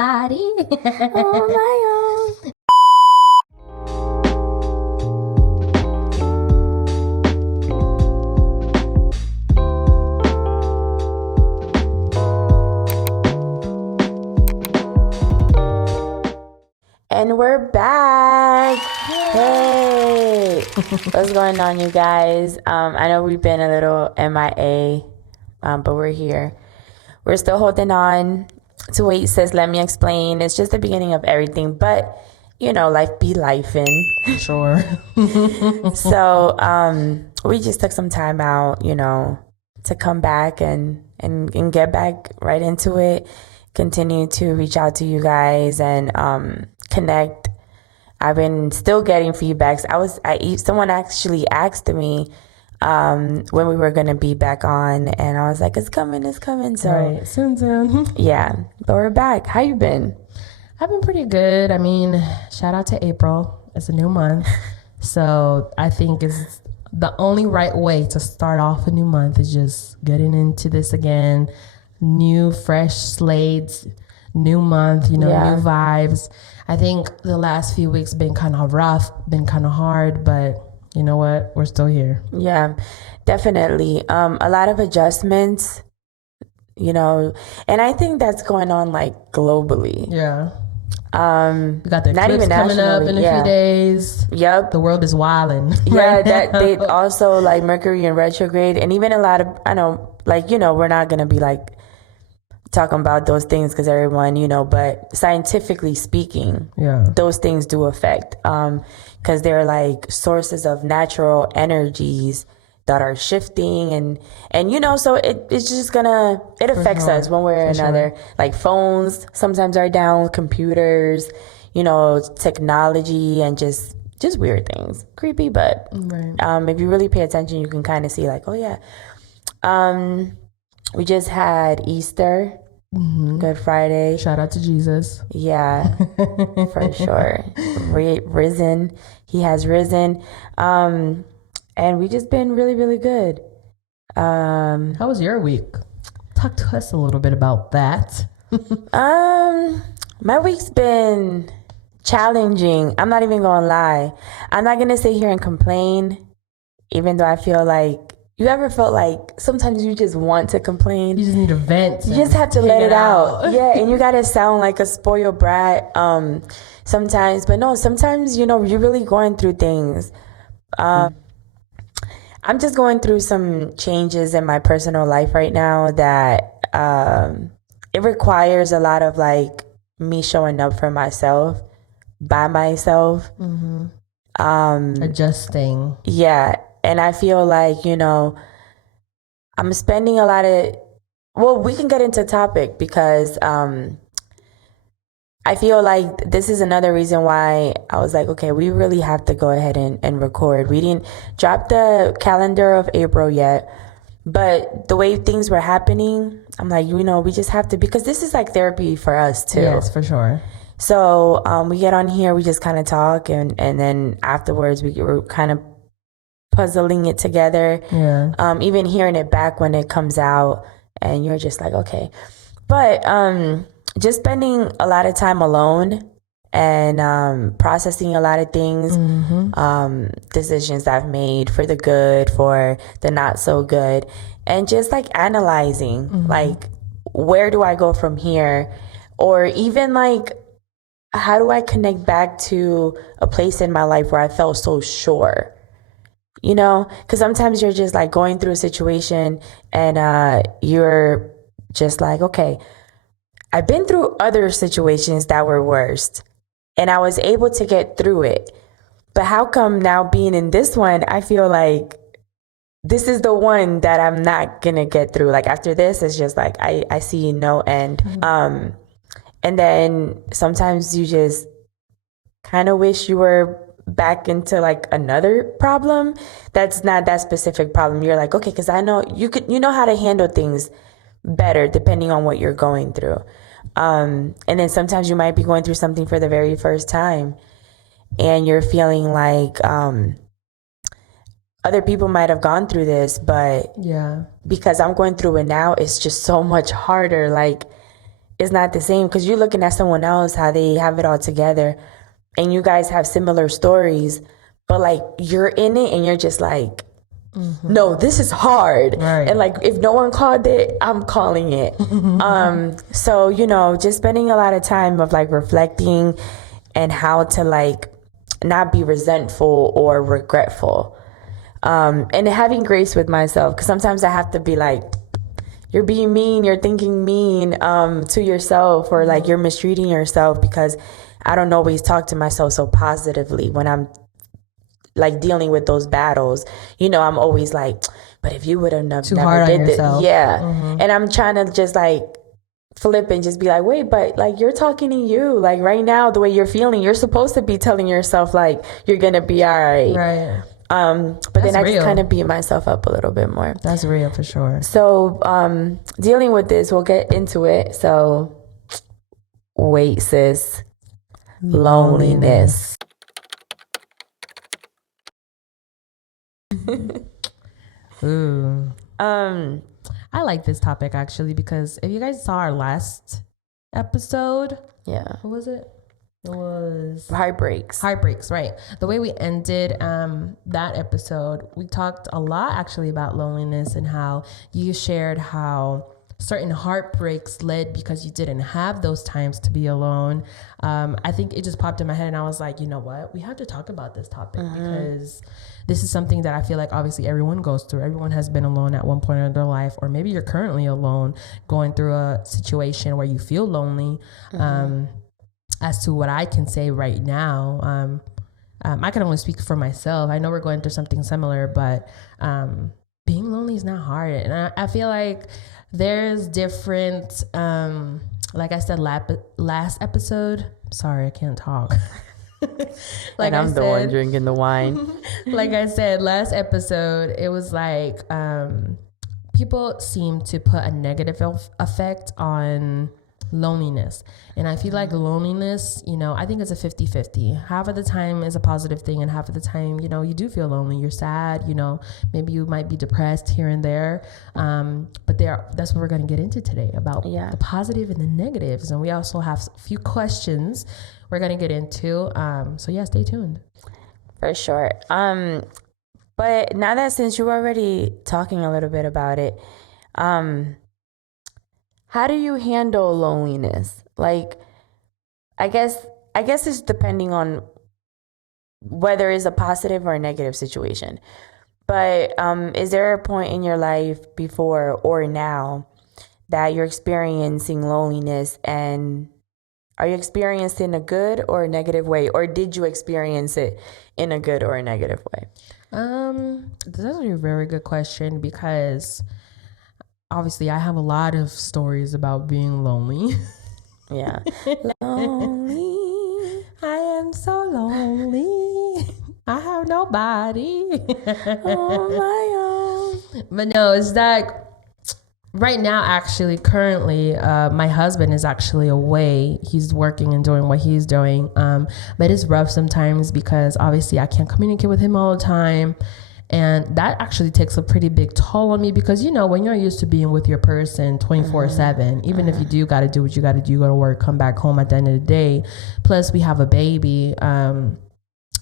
body. Oh my God. And we're back. Hey, what's going on, you guys? I know we've been a little MIA, but we're here. We're still holding on to Wait Sis, Let Me Explain. It's just the beginning of everything, but you know, life be lifing. Sure. So we just took some time out, you know, to come back and get back right into it. Continue to reach out to you guys and connect. I've been still getting feedbacks. Someone actually asked me when we were gonna be back on, and I was like, it's coming. So right. Soon. yeah, but we're back. How you been? I've been pretty good. I mean, shout out to April. It's a new month. So I think it's the only right way to start off a new month is just getting into this again. New, fresh slates, new month, new vibes. I think the last few weeks been kind of rough, been kind of hard, but you know what? We're still here. Yeah, definitely. A lot of adjustments, you know, and I think that's going on like globally. Yeah. We got the not eclipse even coming up in a few days. Yep. The world is wilding. Yeah, right that now. they also like Mercury in retrograde, and even a lot of, I know, like, you know, we're not gonna be like talking about those things because everyone, you know, but scientifically speaking, those things do affect, because they're like sources of natural energies that are shifting, and you know, so it's just gonna, it affects us one way or another. Like phones sometimes are down, computers, you know, technology, and just weird things, creepy, but if you really pay attention, you can kind of see like, oh yeah. We just had Easter, Good Friday. Shout out to Jesus. Yeah, for sure. Risen. He has risen. And we just been really, really good. How was your week? Talk to us a little bit about that. My week's been challenging. I'm not even gonna lie. I'm not gonna sit here and complain, even though I feel like, you ever felt like sometimes you just want to complain? You just need a vent. You just have to let it out. Yeah, and you gotta sound like a spoiled brat sometimes. But no, sometimes, you know, you're really going through things. I'm just going through some changes in my personal life right now that it requires a lot of like me showing up for myself, by myself. Adjusting. Yeah. And I feel like, you know, I'm spending a lot of, well, we can get into topic because I feel like this is another reason why I was like, okay, we really have to go ahead and record. We didn't drop the calendar of April yet, but the way things were happening, I'm like, you know, we just have to, because this is like therapy for us too. Yes, for sure. So we get on here, we just kind of talk, and then afterwards we're kind of puzzling it together. Even hearing it back when it comes out, and you're just like, okay. But just spending a lot of time alone and processing a lot of things, decisions I've made for the good, for the not so good, and just like analyzing, like, where do I go from here? Or even like, how do I connect back to a place in my life where I felt so sure? You know, because sometimes you're just like going through a situation and you're just like, okay, I've been through other situations that were worse and I was able to get through it. But how come now being in this one, I feel like this is the one that I'm not going to get through. Like after this, it's just like I see no end. And then sometimes you just kind of wish you were back into like another problem that's not that specific problem. You're like, okay, because I know you know how to handle things better depending on what you're going through. And then sometimes you might be going through something for the very first time and you're feeling like other people might have gone through this, but because I'm going through it now, it's just so much harder. Like is not the same, because you're looking at someone else, how they have it all together, and you guys have similar stories, but like you're in it and you're just like, no, this is hard. Right. And like, if no one called it, I'm calling it. So, you know, just spending a lot of time of like reflecting and how to like not be resentful or regretful. And having grace with myself, because sometimes I have to be like, you're being mean, you're thinking mean to yourself, or like you're mistreating yourself, because I don't always talk to myself so positively when I'm like dealing with those battles. You know, I'm always like, but if you would have never did this. Yeah. And I'm trying to just like flip and just be like, wait, but like you're talking to you. Like right now, the way you're feeling, you're supposed to be telling yourself like you're going to be all right. Right. But that's then I just kind of beat myself up a little bit more. That's real for sure. So dealing with this, we'll get into it. So wait, sis. Loneliness. Ooh. I like this topic actually, because if you guys saw our last episode, what was it? It was Heartbreaks, right? The way we ended that episode, we talked a lot actually about loneliness, and how you shared how certain heartbreaks led because you didn't have those times to be alone. I think it just popped in my head, and I was like, you know what? We have to talk about this topic, because this is something that I feel like obviously everyone goes through. Everyone has been alone at one point in their life, or maybe you're currently alone, going through a situation where you feel lonely. As to what I can say right now, I can only speak for myself. I know we're going through something similar, but being lonely is not hard. And I feel like there's different, like I said last episode, sorry, I can't talk. Like, and I'm the one drinking the wine. Like I said, last episode, it was like people seem to put a negative effect on loneliness. And I feel like loneliness, you know, I think it's a 50-50. Half of the time is a positive thing, and half of the time, you know, you do feel lonely. You're sad, you know, maybe you might be depressed here and there. But that's what we're going to get into today, about the positive and the negatives. And we also have a few questions we're going to get into. So yeah, stay tuned. For sure. But now that, since you were already talking a little bit about it, how do you handle loneliness? Like, I guess it's depending on whether it's a positive or a negative situation. But is there a point in your life before or now that you're experiencing loneliness, and are you experiencing a good or a negative way, or did you experience it in a good or a negative way? That's actually a very good question, because obviously I have a lot of stories about being lonely. Yeah. Lonely. I am so lonely. I have nobody. On my own. But no, it's that right now, actually, currently, my husband is actually away. He's working and doing what he's doing. But it's rough sometimes, because obviously I can't communicate with him all the time. And that actually takes a pretty big toll on me, because, you know, when you're used to being with your person 24/7, even if you do got to do what you got to do, go to work, come back home at the end of the day, plus we have a baby,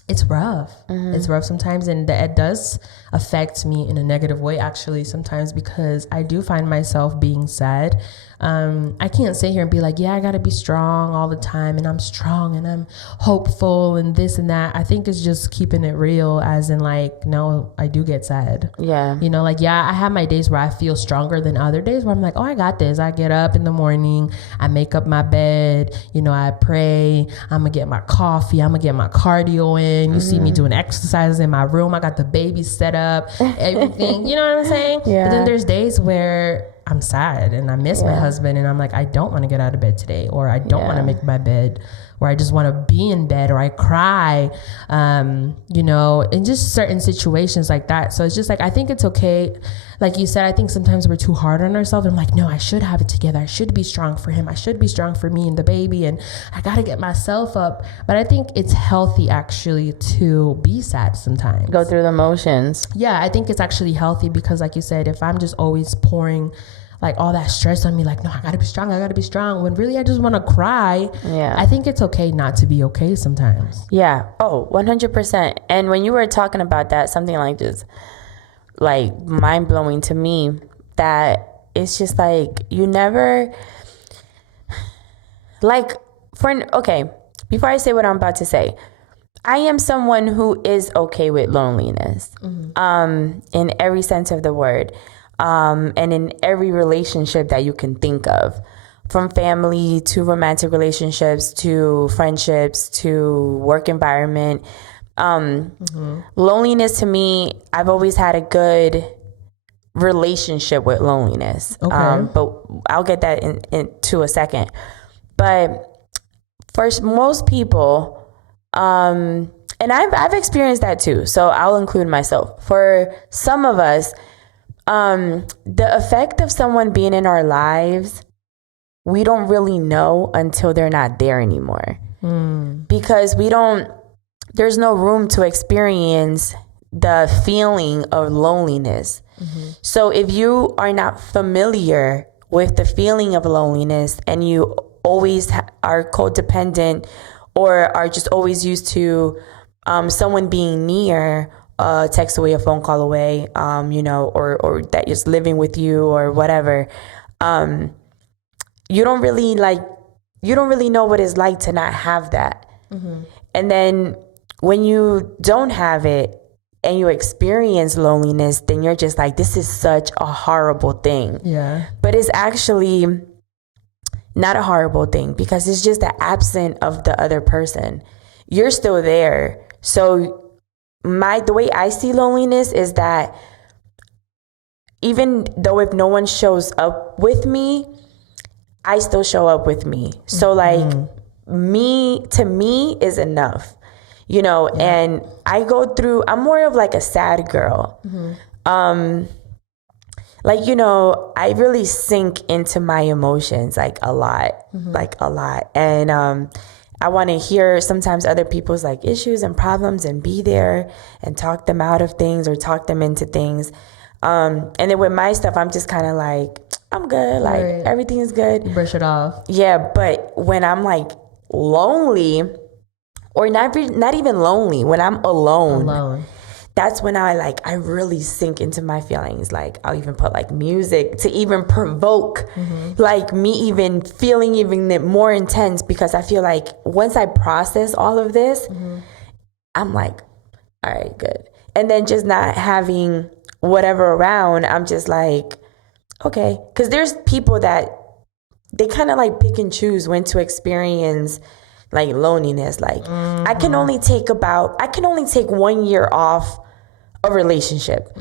it's rough. It's rough sometimes, and it does affect me in a negative way, actually, sometimes, because I do find myself being sad. I can't sit here and be like, yeah, I gotta be strong all the time, and I'm strong and I'm hopeful and this and that. I think it's just keeping it real, as in like, no, I do get sad. Yeah. You know, like, yeah, I have my days where I feel stronger than other days, where I'm like, oh, I got this. I get up in the morning, I make up my bed, you know, I pray, I'm gonna get my coffee, I'm gonna get my cardio in. You see me doing exercises in my room. I got the baby set up, everything, you know what I'm saying? Yeah. But then there's days where I'm sad and I miss my husband, and I'm like, I don't want to get out of bed today, or I don't want to make my bed, or I just want to be in bed, or I cry, you know, in just certain situations like that. So it's just like, I think it's okay. Like you said, I think sometimes we're too hard on ourselves. I'm like, no, I should have it together. I should be strong for him. I should be strong for me and the baby, and I got to get myself up. But I think it's healthy actually to be sad sometimes. Go through the motions. Yeah, I think it's actually healthy, because like you said, if I'm just always pouring like all that stress on me, like, no, I gotta be strong, when really I just want to cry. Yeah. I think it's okay not to be okay sometimes. Yeah. Oh, 100%. And when you were talking about that, something like this, like mind blowing to me, that it's just like, you never, like, okay, before I say what I'm about to say, I am someone who is okay with loneliness, in every sense of the word, and in every relationship that you can think of, from family to romantic relationships to friendships to work environment. Loneliness to me, I've always had a good relationship with loneliness. Okay. But I'll get that into a second. But for most people, and I've experienced that too, so I'll include myself. For some of us, the effect of someone being in our lives, we don't really know until they're not there anymore. Because there's no room to experience the feeling of loneliness. So if you are not familiar with the feeling of loneliness, and you always are codependent, or are just always used to someone being near, text away, a phone call away, or that is living with you or whatever, you don't really know what it's like to not have that. And then when you don't have it and you experience loneliness, then you're just like, this is such a horrible thing. Yeah. But it's actually not a horrible thing, because it's just the absence of the other person. You're still there. So the way I see loneliness is that even though if no one shows up with me, I still show up with me. So like, to me is enough, and I'm more of like a sad girl. I really sink into my emotions like a lot. And I want to hear sometimes other people's like issues and problems and be there and talk them out of things or talk them into things. And then with my stuff, I'm just kind of like, I'm good. Like, right. Everything is good. You brush it off. Yeah. But when I'm like lonely, or not even lonely, when I'm alone, that's when I really sink into my feelings. Like, I'll even put like music to even provoke like me even feeling even more intense, because I feel like once I process all of this, I'm like, all right, good. And then just not having whatever around, I'm just like, okay. Because there's people that they kind of like pick and choose when to experience like loneliness. Like, I can only take 1 year off a relationship.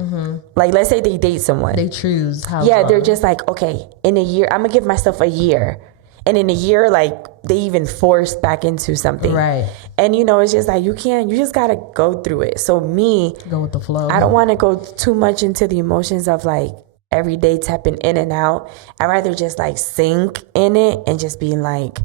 Like, let's say they date someone. They choose how long. long. They're just like, okay, in a year, I'm gonna give myself a year. And in a year, like, they even force back into something. Right. And, it's just like, you just gotta go through it. So go with the flow. I don't want to go too much into the emotions of like every day tapping in and out. I'd rather just like sink in it and just be like,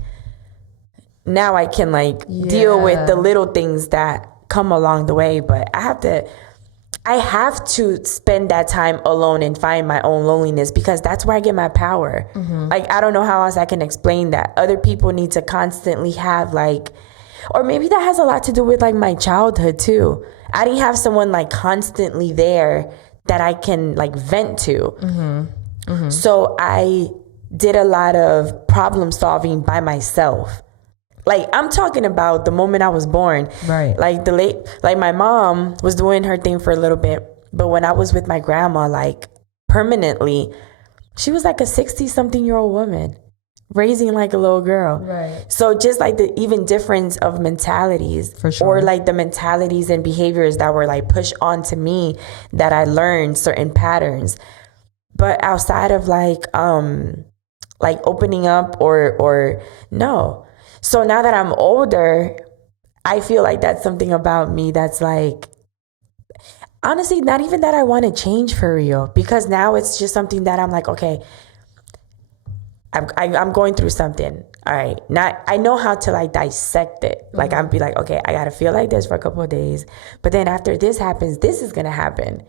now I can like deal with the little things that come along the way. But I have to spend that time alone and find my own loneliness, because that's where I get my power. Like, I don't know how else I can explain that. Other people need to constantly have like, or maybe that has a lot to do with like my childhood too. I didn't have someone like constantly there that I can like vent to. So I did a lot of problem solving by myself. Like, I'm talking about the moment I was born. Right. Like my mom was doing her thing for a little bit, but when I was with my grandma, like permanently, she was like a 60-something-year-old woman raising like a little girl. Right. So just like the even difference of mentalities, for sure, or like the mentalities and behaviors that were like pushed onto me, that I learned certain patterns. But outside of like opening up or no. So now that I'm older, I feel like that's something about me that's like, honestly, not even that I want to change for real, because now it's just something that I'm like, okay, I'm going through something. All right. Now I know how to like dissect it. Like, I'd be like, okay, I got to feel like this for a couple of days, but then after this happens, this is going to happen.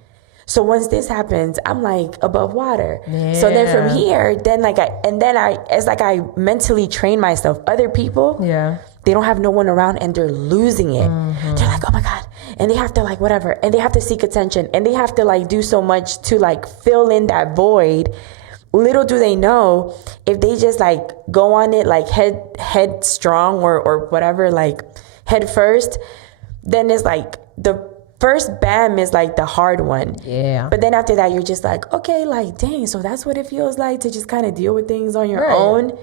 So once this happens, I'm like above water. Yeah. So then from here, it's like I mentally train myself. Other people, they don't have no one around and they're losing it. They're like, oh my God. And they have to like whatever. And they have to seek attention. And they have to like do so much to like fill in that void. Little do they know, if they just like go on it like head strong or whatever, like head first, then it's like the first bam is like the hard one. Yeah. But then after that, you're just like, okay, like, dang, so that's what it feels like to just kind of deal with things on your own.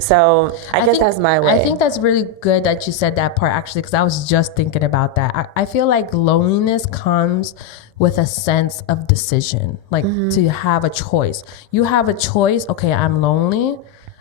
So I guess that's my way. I think that's really good that you said that part, actually, because I was just thinking about that. I feel like loneliness comes with a sense of decision, like to have a choice. You have a choice. Okay, I'm lonely,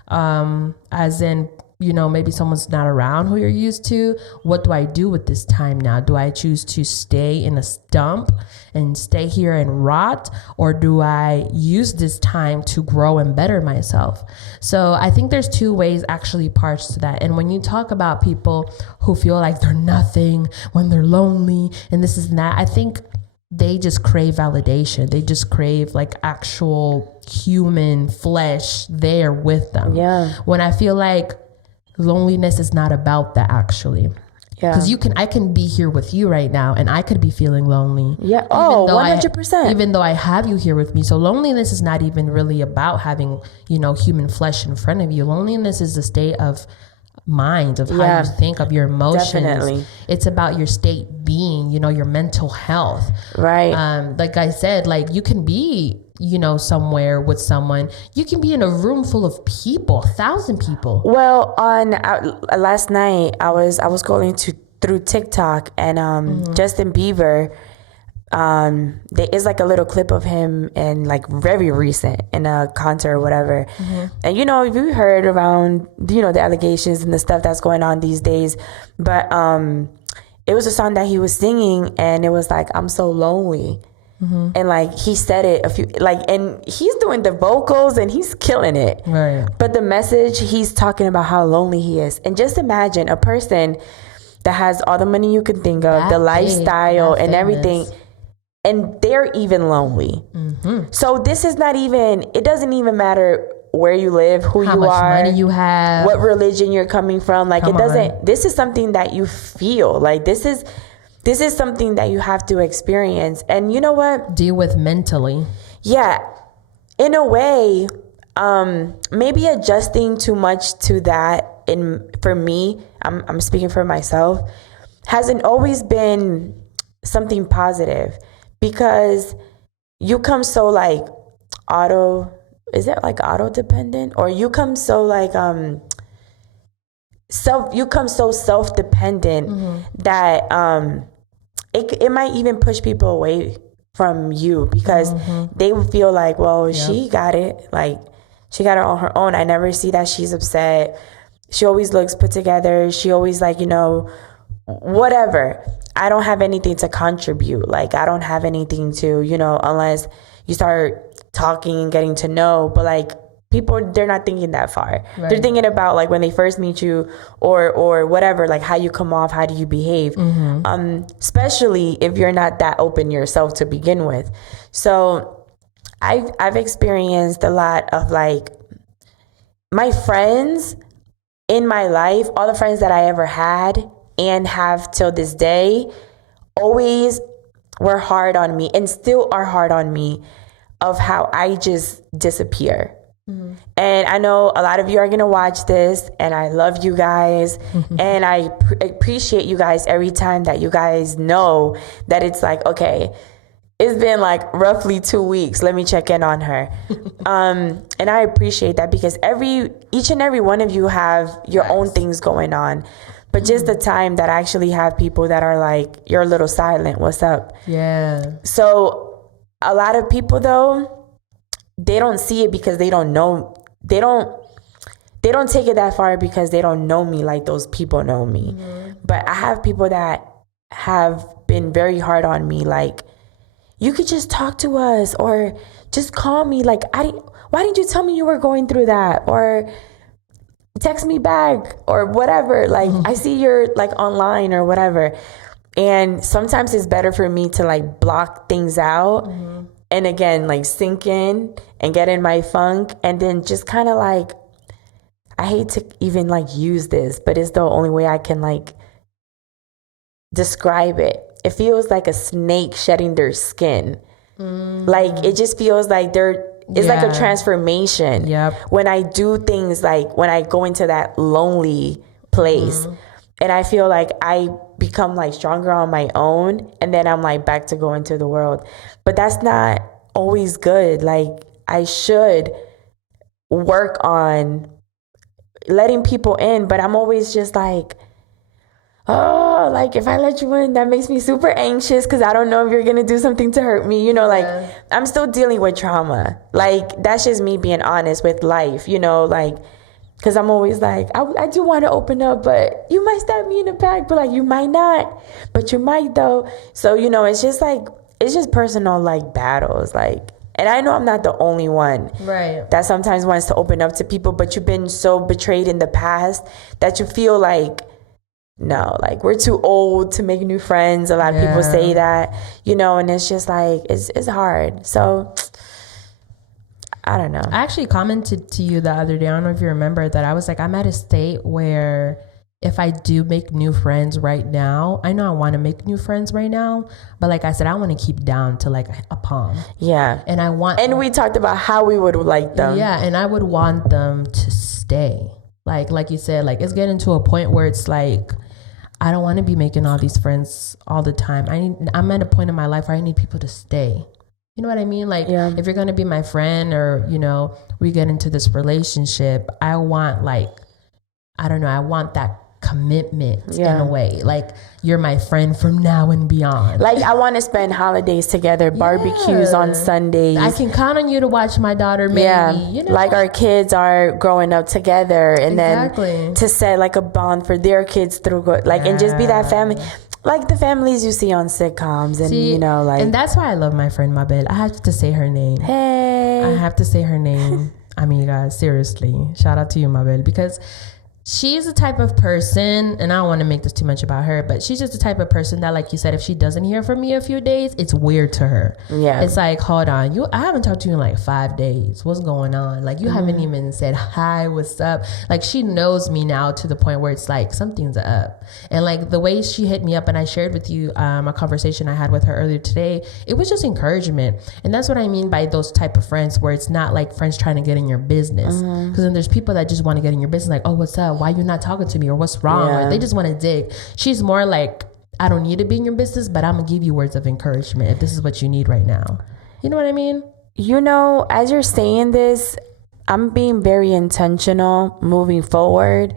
as in, you know, maybe someone's not around who you're used to. What do I do with this time now? Do I choose to stay in a stump and stay here and rot? Or do I use this time to grow and better myself? So I think there's two ways, actually, parts to that. And when you talk about people who feel like they're nothing when they're lonely and this and that, I think they just crave validation. They just crave like actual human flesh there with them. Yeah. When I feel like loneliness is not about that, actually. Yeah. Because I can be here with you right now and I could be feeling lonely. Yeah. Oh, 100%. Even though I have you here with me. So loneliness is not even really about having, you know, human flesh in front of you. Loneliness is a state of mind, of how you think, of your emotions. Definitely. It's about your state being, you know, your mental health. Right. Like I said, like you can be, you know, somewhere with someone. You can be in a room full of people, 1,000 people. Well, on last night, I was going through TikTok and Justin Bieber. There is like a little clip of him and like very recent in a concert or whatever. And you know, you heard around, you know, the allegations and the stuff that's going on these days, but it was a song that he was singing and it was like, I'm so lonely. And like he said it and he's doing the vocals and he's killing it. Right. But the message, he's talking about how lonely he is. And just imagine a person that has all the money you can think of, the lifestyle and everything, and they're even lonely. So this is not even, it doesn't even matter where you live, who how you much are, money you have, what religion you're coming from. Like this is something that you feel. Like this is something that you have to experience. And you know what? Deal with mentally. Yeah. In a way, maybe adjusting too much to that for me, I'm speaking for myself, hasn't always been something positive, because you come so like auto dependent, or you come so like self-dependent that it might even push people away from you, because they would feel like, well, she got it, like she got it on her own. I never see that she's upset. She always looks put together. She always like, you know, whatever. I don't have anything to contribute. Like I don't have anything to, you know, unless you start talking and getting to know. But like people, they're not thinking that far. Right. They're thinking about like when they first meet you or whatever, like how you come off, how do you behave, especially if you're not that open yourself to begin with. So I've experienced a lot of like my friends in my life, all the friends that I ever had and have till this day, always were hard on me and still are hard on me of how I just disappear. And I know a lot of you are going to watch this, and I love you guys. And I appreciate you guys every time that you guys know that it's like, okay, it's been like roughly 2 weeks. Let me check in on her. And I appreciate that, because each and every one of you have your own things going on. But just the time that I actually have people that are like, you're a little silent. What's up? Yeah. So a lot of people though, they don't see it because they don't know. They don't take it that far because they don't know me like those people know me. But I have people that have been very hard on me. Like, you could just talk to us or just call me. Like, why didn't you tell me you were going through that? Or text me back or whatever. Like, I see you're like online or whatever. And sometimes it's better for me to like block things out and again, like sink in and get in my funk and then just kind of like, I hate to even like use this, but it's the only way I can like describe it. It feels like a snake shedding their skin. Like it just feels like it's like a transformation. When I do things like when I go into that lonely place and I feel like I become like stronger on my own and then I'm like back to go into the world. But that's not always good. Like I should work on letting people in, but I'm always just like, oh, like if I let you in, that makes me super anxious because I don't know if you're gonna do something to hurt me, you know, like I'm still dealing with trauma. Like that's just me being honest with life, you know, like because I'm always like, I do want to open up, but you might stab me in the back, but like you might not, but you might though. So, you know, it's just like, it's just personal like battles, like, and I know I'm not the only one that sometimes wants to open up to people, but you've been so betrayed in the past that you feel like, no, like we're too old to make new friends. A lot of people say that, you know, and it's just like, it's hard. So I don't know. I actually commented to you the other day, I don't know if you remember, that I was like, I'm at a state where if I do make new friends right now, I know I want to make new friends right now, but like I said, I want to keep down to like a palm. Yeah. And we talked about how we would like them. Yeah. And I would want them to stay. Like you said, like it's getting to a point where it's like, I don't want to be making all these friends all the time. I'm at a point in my life where I need people to stay. You know what I mean? Like if you're going to be my friend or, you know, we get into this relationship, I want like, I don't know, I want that commitment in a way. Like you're my friend from now and beyond. Like I want to spend holidays together, barbecues on Sundays. I can count on you to watch my daughter maybe, you know? Like our kids are growing up together and then to set like a bond for their kids through like and just be that family. Like the families you see on sitcoms and you know like. And that's why I love my friend Mabel. I have to say her name. Hey. I have to say her name. I mean, you guys, seriously, shout out to you, Mabel, because she's the type of person, and I don't want to make this too much about her, but she's just the type of person that, like you said, if she doesn't hear from me a few days, it's weird to her. Yeah. It's like, hold on, I haven't talked to you in like 5 days. What's going on? Like, you haven't even said, hi, what's up? Like, she knows me now to the point where it's like, something's up. And like the way she hit me up, and I shared with you a conversation I had with her earlier today, it was just encouragement. And that's what I mean by those type of friends, where it's not like friends trying to get in your business. Because then there's people that just want to get in your business, like, oh, what's up? Why you not talking to me, or what's wrong? Or they just want to dig. She's more like, I don't need to be in your business, but I'm gonna give you words of encouragement if this is what you need right now. You know what I mean? You know, as you're saying this, I'm being very intentional moving forward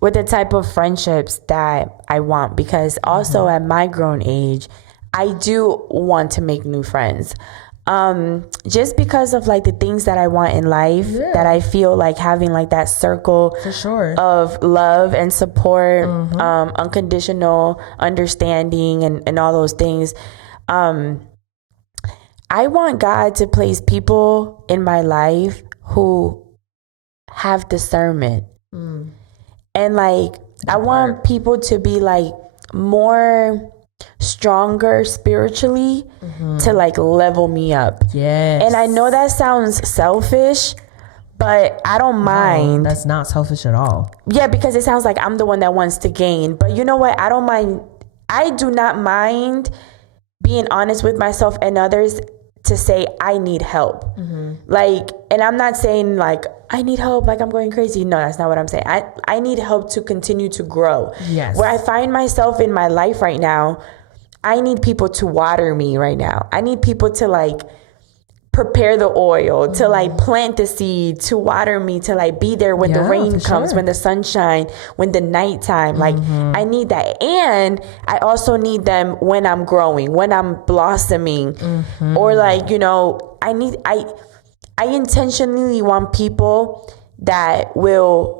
with the type of friendships that I want, because also at my grown age, I do want to make new friends. Just because of like the things that I want in life, that I feel like having like that circle for sure of love and support, unconditional understanding and all those things. I want God to place people in my life who have discernment. And like, I want people to be like more stronger spiritually to like level me up. And I know that sounds selfish, but I don't mind. No, that's not selfish at all. Yeah, because it sounds like I'm the one that wants to gain. But you know what? I don't mind. I do not mind being honest with myself and others to say I need help. Like, and I'm not saying like I need help, like I'm going crazy. No, that's not what I'm saying. I need help to continue to grow. Yes. Where I find myself in my life right now, I need people to water me right now. I need people to like prepare the oil, to like plant the seed, to water me, to like be there when the rain comes, when the sunshine, when the nighttime. Like I need that. And I also need them when I'm growing, when I'm blossoming, or like, you know, I intentionally want people that will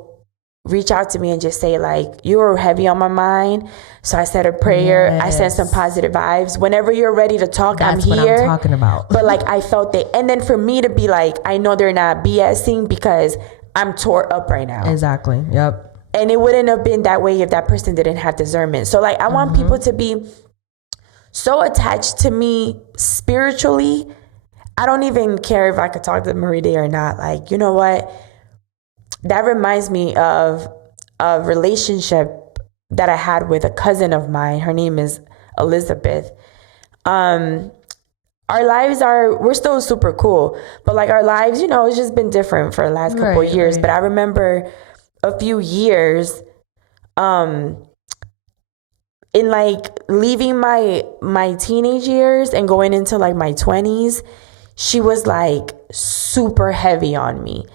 reach out to me and just say like, you were heavy on my mind, so I said a prayer. I sent some positive vibes. Whenever you're ready to talk, that's I'm here. What I'm talking about. But like, I felt it. And then for me to be like, I know they're not BSing because I'm tore up right now. Exactly. Yep. And it wouldn't have been that way if that person didn't have discernment. So like, I want people to be so attached to me spiritually. I don't even care if I could talk to Marie Day or not. Like, you know what? That reminds me of a relationship that I had with a cousin of mine. Her name is Elizabeth. Our lives we're still super cool, but like our lives, you know, it's just been different for the last couple of years. Right. But I remember a few years, in like leaving my teenage years and going into like my 20s, she was like super heavy on me.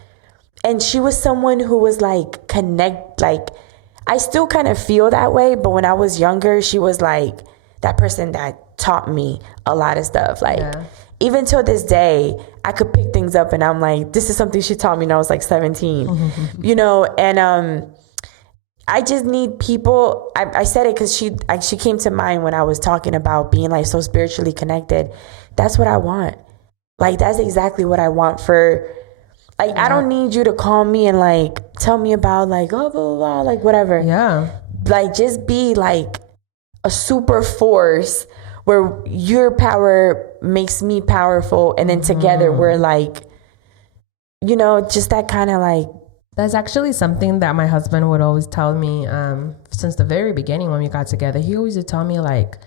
And she was someone who was like like I still kind of feel that way, but when I was younger, she was like that person that taught me a lot of stuff. Like even till this day, I could pick things up and I'm like, this is something she taught me when I was like 17, you know? And I just need people. I said it because she came to mind when I was talking about being like so spiritually connected. That's what I want. Like, that's exactly what I want for, like, I don't need you to call me and like tell me about like, oh, blah, blah, blah, like whatever. Yeah. Like, just be like a super force where your power makes me powerful. And then together we're like, you know, just that kind of like. That's actually something that my husband would always tell me since the very beginning when we got together. He always would tell me, like,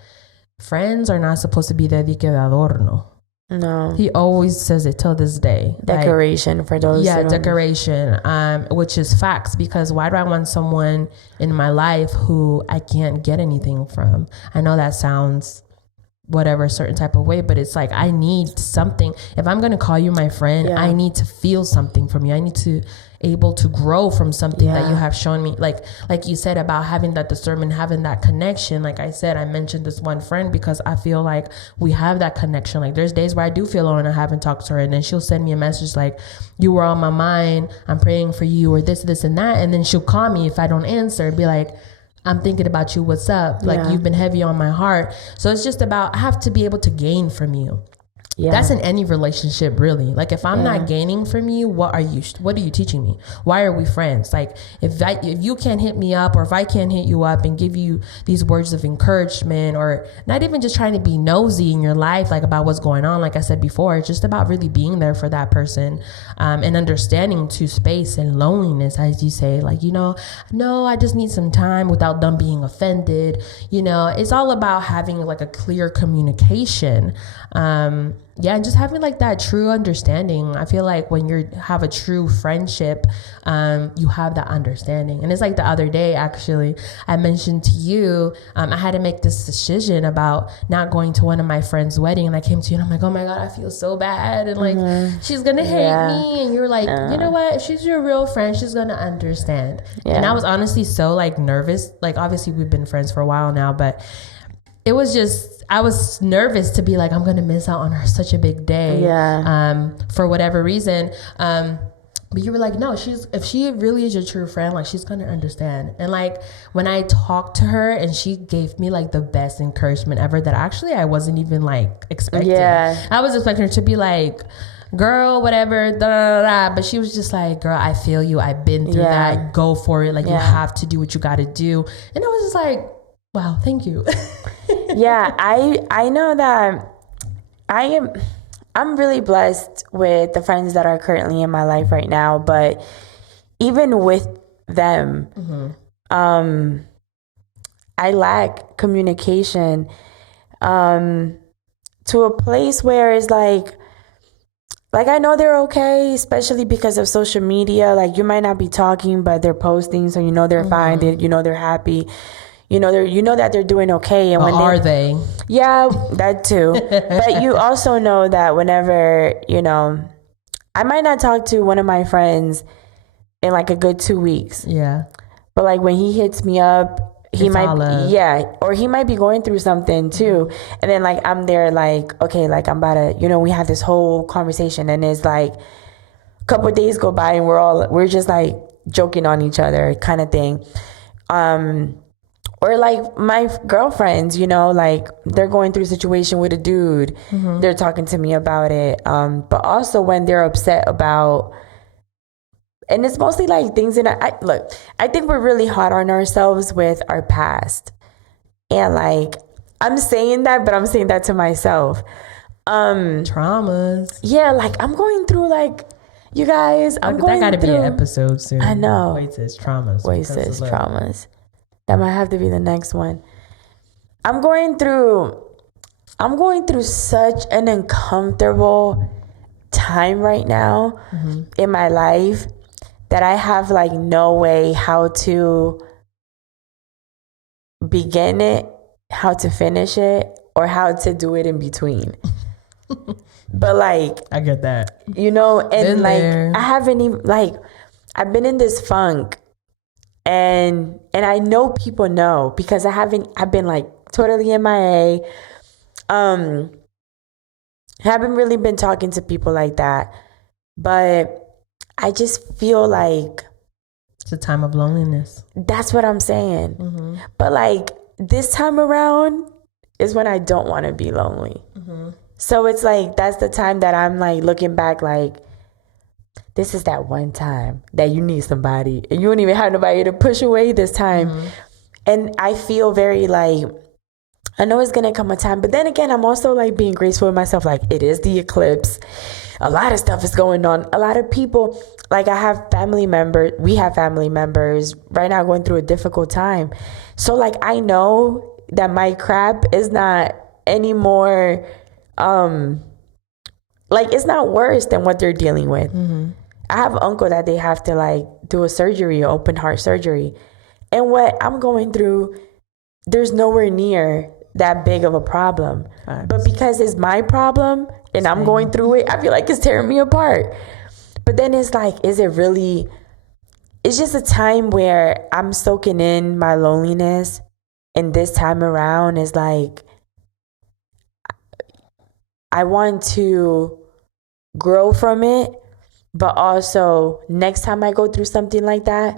friends are not supposed to be there de adorno. No. He always says it till this day. Decoration, like, for those. Yeah, decoration, which is facts, because why do I want someone in my life who I can't get anything from? I know that sounds whatever certain type of way, but it's like, I need something. If I'm going to call you my friend, I need to feel something from you. I need to able to grow from something that you have shown me, like you said about having that discernment, having that connection. Like I said, I mentioned this one friend because I feel like we have that connection. Like there's days where I do feel alone and I haven't talked to her, and then she'll send me a message like, you were on my mind, I'm praying for you, or this and that, and then she'll call me if I don't answer and be like, I'm thinking about you, what's up? Like, you've been heavy on my heart. So it's just about, I have to be able to gain from you. Yeah. That's in any relationship, really. Like, if I'm not gaining from you, what are you teaching me? Why are we friends? Like, if you can't hit me up, or if I can't hit you up and give you these words of encouragement, or not even just trying to be nosy in your life, like about what's going on, like I said before, it's just about really being there for that person, and understanding to space and loneliness, as you say, like, you know, no, I just need some time without them being offended. You know, it's all about having like a clear communication. And just having like that true understanding. I feel like when you have a true friendship, you have that understanding. And it's like the other day, actually, I mentioned to you, I had to make this decision about not going to one of my friends' wedding. And I came to you and I'm like, oh my God, I feel so bad. And like, she's going to hate me. And you're like, you know what? If she's your real friend, she's going to understand. And I was honestly so like nervous. Like, obviously we've been friends for a while now, but it was just, I was nervous to be like, I'm going to miss out on such a big day, for whatever reason. But you were like, no, if she really is your true friend, like, she's going to understand. And like, when I talked to her and she gave me like the best encouragement ever that actually I wasn't even like expecting. I was expecting her to be like, girl, whatever, da, da, da, da. But she was just like, girl, I feel you. I've been through that. Go for it. Like, you have to do what you got to do. And I was just like, wow, thank you. I know that I'm really blessed with the friends that are currently in my life right now, but even with them, I lack communication, to a place where it's like I know they're okay, especially because of social media. Like, you might not be talking, but they're posting, so you know they're fine, you know they're happy. You know that they're doing okay. And are they? Yeah, that too. But you also know that whenever, you know, I might not talk to one of my friends in like a good 2 weeks. Yeah. But like, when he hits me up, he might, or he might be going through something too. And then like, I'm there like, okay, like, I'm about to, you know, we have this whole conversation, and it's like a couple of days go by and we're just like joking on each other kind of thing. Or like my girlfriends, you know, like, they're going through a situation with a dude. They're talking to me about it. But also when they're upset about and it's mostly like things in look, I think we're really hard on ourselves with our past. And like, I'm saying that, but I'm saying that to myself. Traumas. Yeah, like I'm going through like, you guys, I'm going that gotta through, be an episode soon. I know. Wasted traumas. Wasted traumas. That might have to be the next one. I'm going through such an uncomfortable time right now in my life that I have like no way how to begin it, how to finish it, or how to do it in between. But like, I get that, you know, and been like there. I haven't even like, I've been in this funk, and I know people know because I've been like totally MIA. Haven't really been talking to people like that, but I just feel like it's a time of loneliness. That's what I'm saying. But like this time around is when I don't want to be lonely. So it's like, that's the time that I'm like looking back, like, this is that one time that you need somebody and you don't even have nobody to push away this time. And I feel very like, I know it's going to come a time, but then again, I'm also like being graceful with myself. Like, it is the eclipse. A lot of stuff is going on. A lot of people, like we have family members right now going through a difficult time. So like, I know that my crap is not anymore, like it's not worse than what they're dealing with. I have an uncle that they have to like do a surgery, open heart surgery. And what I'm going through, there's nowhere near that big of a problem. But because it's my problem and I'm going through it, I feel like it's tearing me apart. But then it's like, is it really, it's just a time where I'm soaking in my loneliness. And this time around is like, I want to grow from it, but also next time I go through something like that,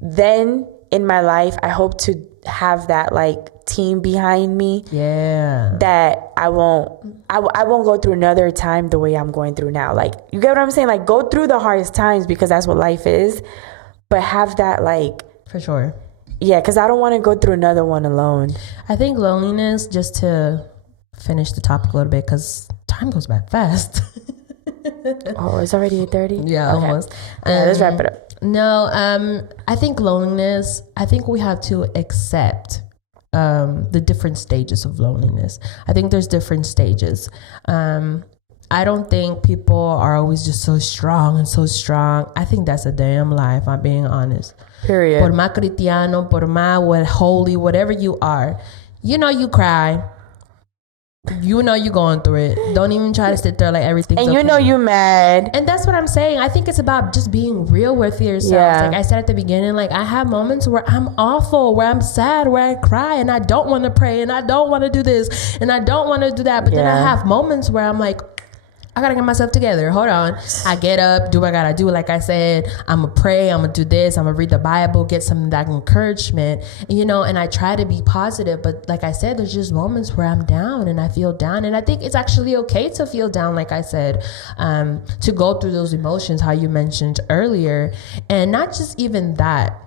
then in my life, I hope to have that like team behind me. Yeah. That I won't go through another time the way I'm going through now. Like, you get what I'm saying? Like, go through the hardest times because that's what life is, but have that like. For sure. Yeah, because I don't want to go through another one alone. I think loneliness, just to finish the topic a little bit, because time goes by fast. Oh, it's already 8:30? Yeah, okay. Almost. Let's wrap it up. No, I think loneliness, I think we have to accept the different stages of loneliness. I think there's different stages. I don't think people are always just so strong and so strong. I think that's a damn lie, if I'm being honest. Period. Por más cristiano, por más what holy, whatever you are, you know you cry. You know you're going through it. Don't even try to sit there like everything's and you okay. know you mad. And that's what I'm saying. I think it's about just being real with yourself. Yeah. Like I said at the beginning, like I have moments where I'm awful, where I'm sad, where I cry, and I don't want to pray, and I don't want to do this, and I don't want to do that. But then I have moments where I'm like, I gotta get myself together. Hold on. I get up, do what I gotta do. Like I said, I'm gonna pray, I'm gonna do this, I'm gonna read the Bible, get some that encouragement, you know, and I try to be positive. But like I said, there's just moments where I'm down and I feel down. And I think it's actually okay to feel down, like I said, to go through those emotions, how you mentioned earlier. And not just even that.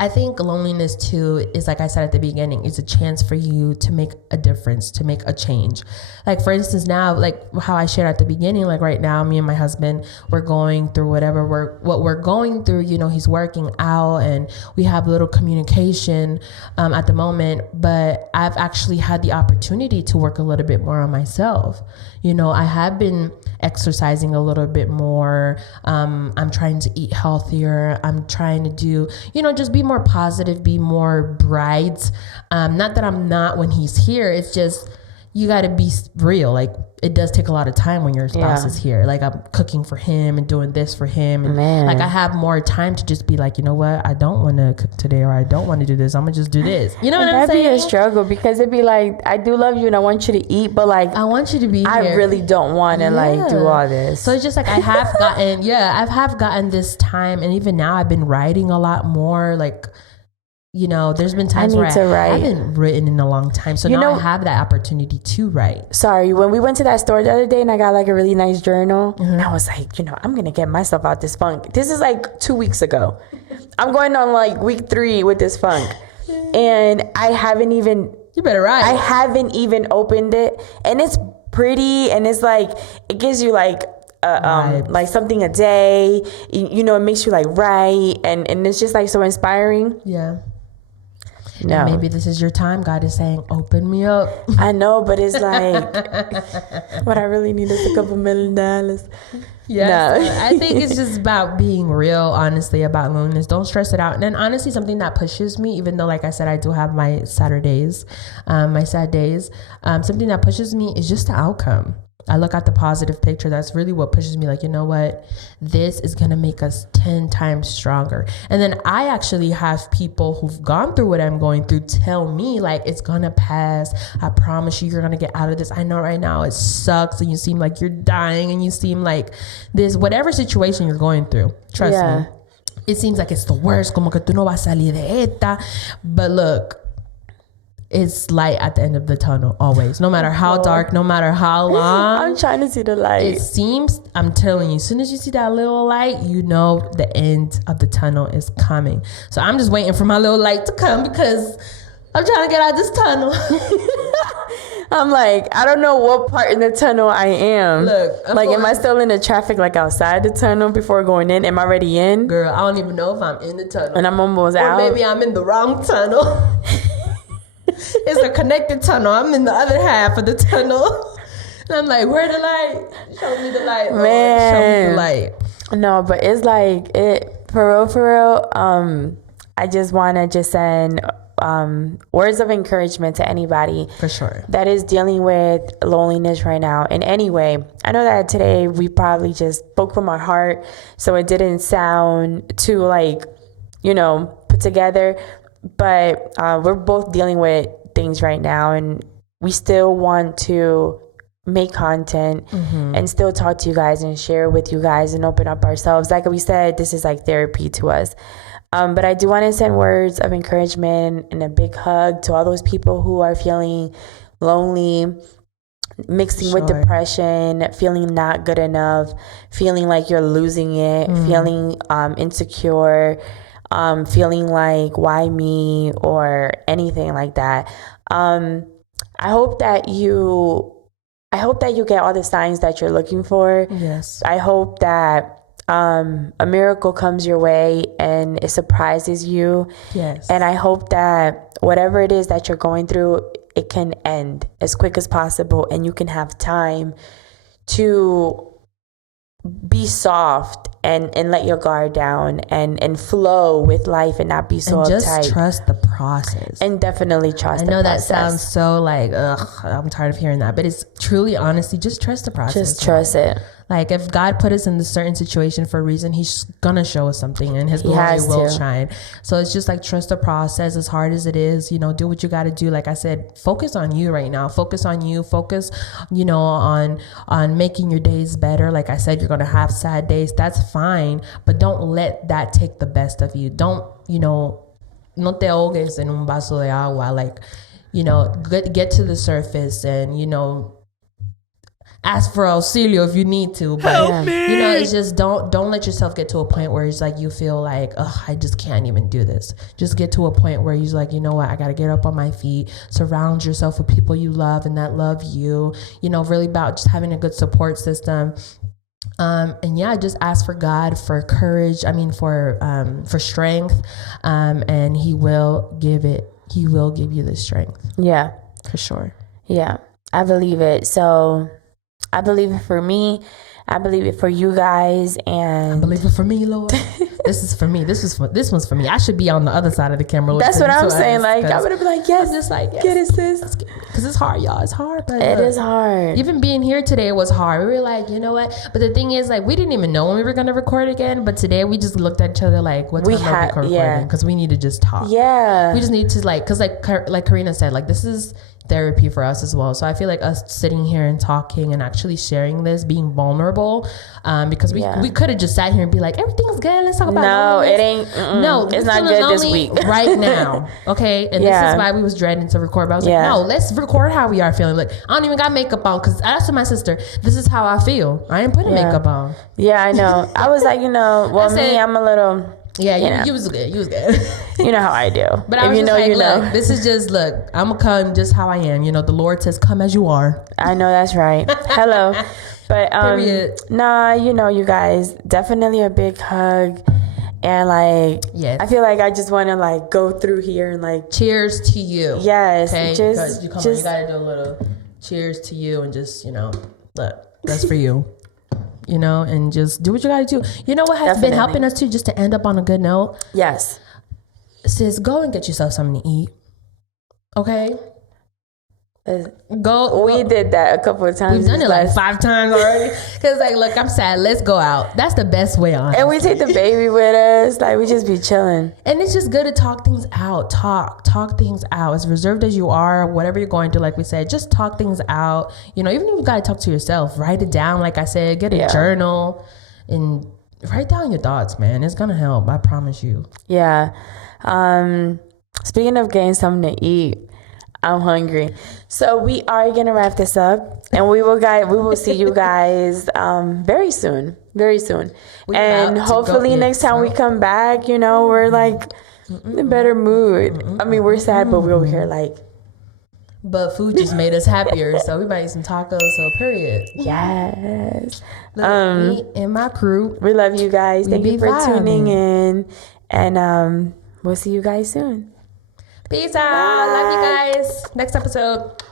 I think loneliness too is, like I said at the beginning, is a chance for you to make a difference, to make a change. Like for instance, now, like how I shared at the beginning, like right now, me and my husband, we're going through what we're going through. You know, he's working out and we have little communication at the moment, but I've actually had the opportunity to work a little bit more on myself. You know, I have been exercising a little bit more. I'm trying to eat healthier. I'm trying to do, you know, just be more positive, be more bright. Not that I'm not when he's here. It's just, you got to be real. Like it does take a lot of time when your spouse is here. Like I'm cooking for him and doing this for him. And like I have more time to just be like, you know what? I don't want to cook today, or I don't want to do this. I'm gonna just do this. You know what I'm saying? That'd be a struggle because it'd be like, I do love you and I want you to eat, but like, I want you to be here. I really don't want to like do all this. So it's just like, I have gotten, I have gotten this time. And even now I've been writing a lot more. Like you know, there's been times where I haven't written in a long time. So now I have that opportunity to write. Sorry, when we went to that store the other day and I got like a really nice journal, I was like, you know, I'm going to get myself out this funk. This is like 2 weeks ago. I'm going on like week 3 with this funk. And I haven't even... You better write. I haven't even opened it. And it's pretty. And it's like, it gives you like... like something a day, you know, it makes you like write, and it's just like so inspiring. Yeah. No. And maybe this is your time. God is saying, open me up. I know, but it's like, what I really need is a couple $1 million. Yeah. No. I think it's just about being real, honestly, about loneliness. Don't stress it out. And then honestly, something that pushes me, even though, like I said, I do have my Saturdays, my sad days, something that pushes me is just the outcome. I look at the positive picture. That's really what pushes me. Like, you know what? This is going to make us 10 times stronger. And then I actually have people who've gone through what I'm going through tell me, like, it's going to pass. I promise you, you're going to get out of this. I know right now it sucks and you seem like you're dying and you seem like this, whatever situation you're going through. Trust me. It seems like it's the worst. Como que tú no vas a salir de esta. But look, it's light at the end of the tunnel, always. No matter how dark, no matter how long. I'm trying to see the light. It seems, I'm telling you, as soon as you see that little light, you know the end of the tunnel is coming. So I'm just waiting for my little light to come because I'm trying to get out of this tunnel. I'm like, I don't know what part in the tunnel I am. Look, like, am I still in the traffic, like outside the tunnel before going in? Am I already in? Girl, I don't even know if I'm in the tunnel. And I'm almost out. Or maybe I'm in the wrong tunnel. It's a connected tunnel. I'm in the other half of the tunnel. And I'm like, where the light? Show me the light, Lord. Man. Show me the light. No, but it's like, for real, I just want to just send words of encouragement to anybody. For sure. That is dealing with loneliness right now in any way. I know that today we probably just spoke from our heart, so it didn't sound too, like, you know, put together. But we're both dealing with things right now, and we still want to make content and still talk to you guys and share with you guys and open up ourselves. Like we said, this is like therapy to us. But I do want to send words of encouragement and a big hug to all those people who are feeling lonely, mixing with depression, feeling not good enough, feeling like you're losing it, feeling insecure, feeling like, why me, or anything like that. I hope that you get all the signs that you're looking for. Yes. I hope that a miracle comes your way and it surprises you. Yes. And I hope that whatever it is that you're going through, it can end as quick as possible and you can have time to be soft and let your guard down and flow with life and not be so and just uptight. Trust the process. And definitely trust the process. I know that sounds so like, ugh, I'm tired of hearing that. But it's truly, honestly, just trust the process. Just trust it. Like, if God put us in this certain situation for a reason, he's going to show us something and his glory will shine. So it's just like, trust the process as hard as it is, you know, do what you got to do. Like I said, focus on you right now. Focus on you. Focus, you know, on making your days better. Like I said, you're going to have sad days. That's fine. But don't let that take the best of you. Don't, you know, no te ahogues en un vaso de agua. Like, you know, get to the surface and, you know, ask for auxilio if you need to, but you know, it's just don't let yourself get to a point where it's like you feel like, oh, I just can't even do this. Just get to a point where you're like, you know what, I got to get up on my feet. Surround yourself with people you love and that love you. You know, really about just having a good support system. And yeah, just ask for God for courage. I mean, for strength. And He will give it. He will give you the strength. Yeah, for sure. Yeah, I believe it. So. I believe it for me. I believe it for you guys, and I believe it for me, Lord. This is for me. This one's for me. I should be on the other side of the camera. That's what I'm saying. Like, I would have been like, yes, just like, yes, get it, sis. Because it's hard, y'all. It's hard. But it is hard. Even being here today was hard. We were like, you know what? But the thing is, like, we didn't even know when we were going to record again. But today we just looked at each other like, what time are we recording? Because we need to just talk. Yeah. We just need to, like, because like Karina said, like, this is, therapy for us as well. So I feel like us sitting here and talking and actually sharing this, being vulnerable, because we could have just sat here and be like, everything's good, let's talk about no, it ain't. No, it's not good this week. Right now, okay? And this is why we was dreading to record. But I was like, no, let's record how we are feeling. Like, I don't even got makeup on, because I asked my sister, this is how I feel. I ain't putting makeup on. Yeah, I know. I was like, I'm a little... Yeah, you was good. You was good. You know how I do. But I was just like, look, this is just, I'm going to come just how I am. You know, the Lord says, come as you are. I know that's right. Hello. But, you guys, definitely a big hug. And, I feel like I just want to, go through here and, cheers to you. Yes. Okay? Because you got to do a little cheers to you and just, look, that's for you. And just do what you got to do. You know what has been helping us too, just to end up on a good note? Yes. Sis, go and get yourself something to eat. Okay? We did that a couple of times. We've done it 5 times already. Because look, I'm sad. Let's go out. That's the best way on. And we take the baby with us. We just be chilling. And it's just good to talk things out. Talk things out. As reserved as you are, whatever you're going through, like we said, just talk things out. Even if you got to talk to yourself, write it down. Like I said, get a journal and write down your thoughts, man. It's going to help. I promise you. Yeah. Speaking of getting something to eat, I'm hungry. So we are going to wrap this up, and we will see you guys very soon. Very soon. And hopefully next time we come back, we're in a better mood. I mean, we're sad, but we're over here But food just made us happier, so we might eat some tacos, so period. Yes. Me and my crew. We love you guys. Thank you for tuning in, and we'll see you guys soon. Peace out. Bye. Love you guys. Next episode.